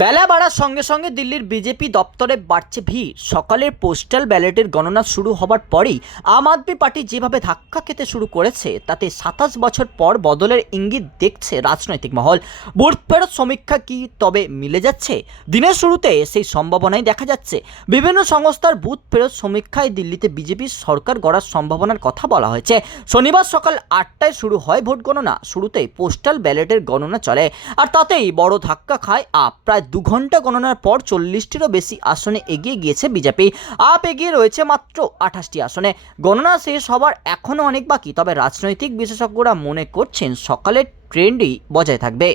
বেলা বাড়ার সঙ্গে সঙ্গে দিল্লির বিজেপি দপ্তরে বাড়ছে ভিড়। সকালের পোস্টাল ব্যালটের গণনা শুরু হবার পরেই আম আদমি পার্টি যেভাবে ধাক্কা খেতে শুরু করেছে, তাতে সাতাশ বছর পর বদলের ইঙ্গিত দেখছে রাজনৈতিক মহল। বুথ ফেরত সমীক্ষা কি তবে মিলে যাচ্ছে? দিনের শুরুতে সেই সম্ভাবনাই দেখা যাচ্ছে। বিভিন্ন সংস্থার বুথ ফেরত সমীক্ষায় দিল্লিতে বিজেপির সরকার গড়ার সম্ভাবনার কথা বলা হয়েছে। শনিবার সকাল আটটায় শুরু হয় ভোট গণনা। শুরুতেই পোস্টাল ব্যালটের গণনা চলে। আর তাতেই বড় ধাক্কা খায় আপ। প্রায় দু ঘণ্টা গণনার পর চল্লিশটিরও বেশি আসনে এগিয়ে গিয়েছে বিজেপি। আপ এগিয়ে রয়েছে মাত্র আঠাশটি আসনে। গণনা শেষ হবার এখনও অনেক বাকি, তবে রাজনৈতিক বিশেষজ্ঞরা মনে করছেন সকালের ট্রেন্ডই বজায় থাকবে।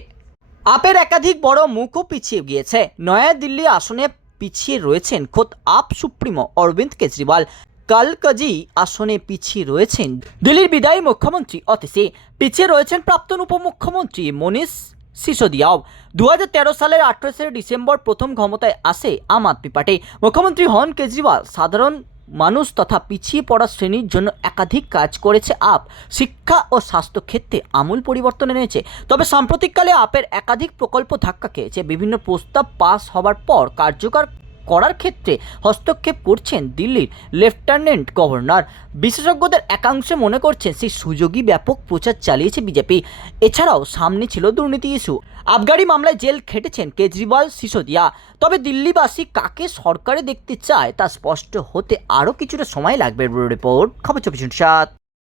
আপের একাধিক বড় মুখও পিছিয়ে গিয়েছে। নয়াদিল্লি আসনে পিছিয়ে রয়েছেন খোদ আপ সুপ্রিমো অরবিন্দ কেজরিওয়াল। কালকাজি আসনে পিছিয়ে রয়েছেন দিল্লির বিদায়ী মুখ্যমন্ত্রী অতিশি। পিছিয়ে রয়েছেন প্রাক্তন উপমুখ্যমন্ত্রী মনীষ সিসোদিয়াও দু সালের আঠাশে ডিসেম্বর প্রথম ক্ষমতায় আসে আম আদমি পার্টি। মুখ্যমন্ত্রী হন কেজরিওয়াল। সাধারণ মানুষ তথা পিছিয়ে পড়া শ্রেণির জন্য একাধিক কাজ করেছে আপ। শিক্ষা ও স্বাস্থ্য ক্ষেত্রে আমূল পরিবর্তন এনেছে। তবে সাম্প্রতিককালে আপের একাধিক প্রকল্প ধাক্কা খেয়েছে। বিভিন্ন প্রস্তাব পাস হবার পর কার্যকর করার ক্ষেত্রে হস্তক্ষেপ করছেন দিল্লির লেফটেন্যান্ট গভর্নর। বিশেষজ্ঞদের একাংশে মনে করছেন সেই সুযোগই ব্যাপক প্রচার চালিয়েছে বিজেপি। এছাড়াও সামনে ছিল দুর্নীতি ইস্যু। আবগারি মামলায় জেল খেটেছেন কেজরিওয়াল সিসোদিয়া। তবে দিল্লিবাসী কাকে সরকারে দেখতে চায় তা স্পষ্ট হতে আরও কিছুটা সময় লাগবে রিপোর্ট। খবর চব্বিশ সাত।